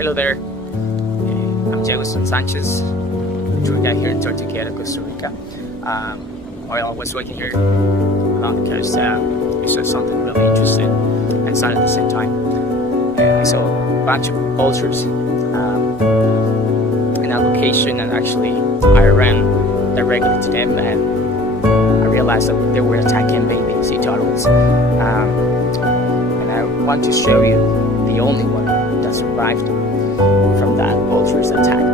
Hello there, I'm Diego Sanchez, the tour guide here in Tortuguera, Costa Rica. While I was working here because I saw something really interesting and sad at the same time. I saw a bunch of vultures in that location, and actually I ran directly to them, and I realized that they were attacking baby sea turtles. And I want to show you the only one that survived from that vulture's attack.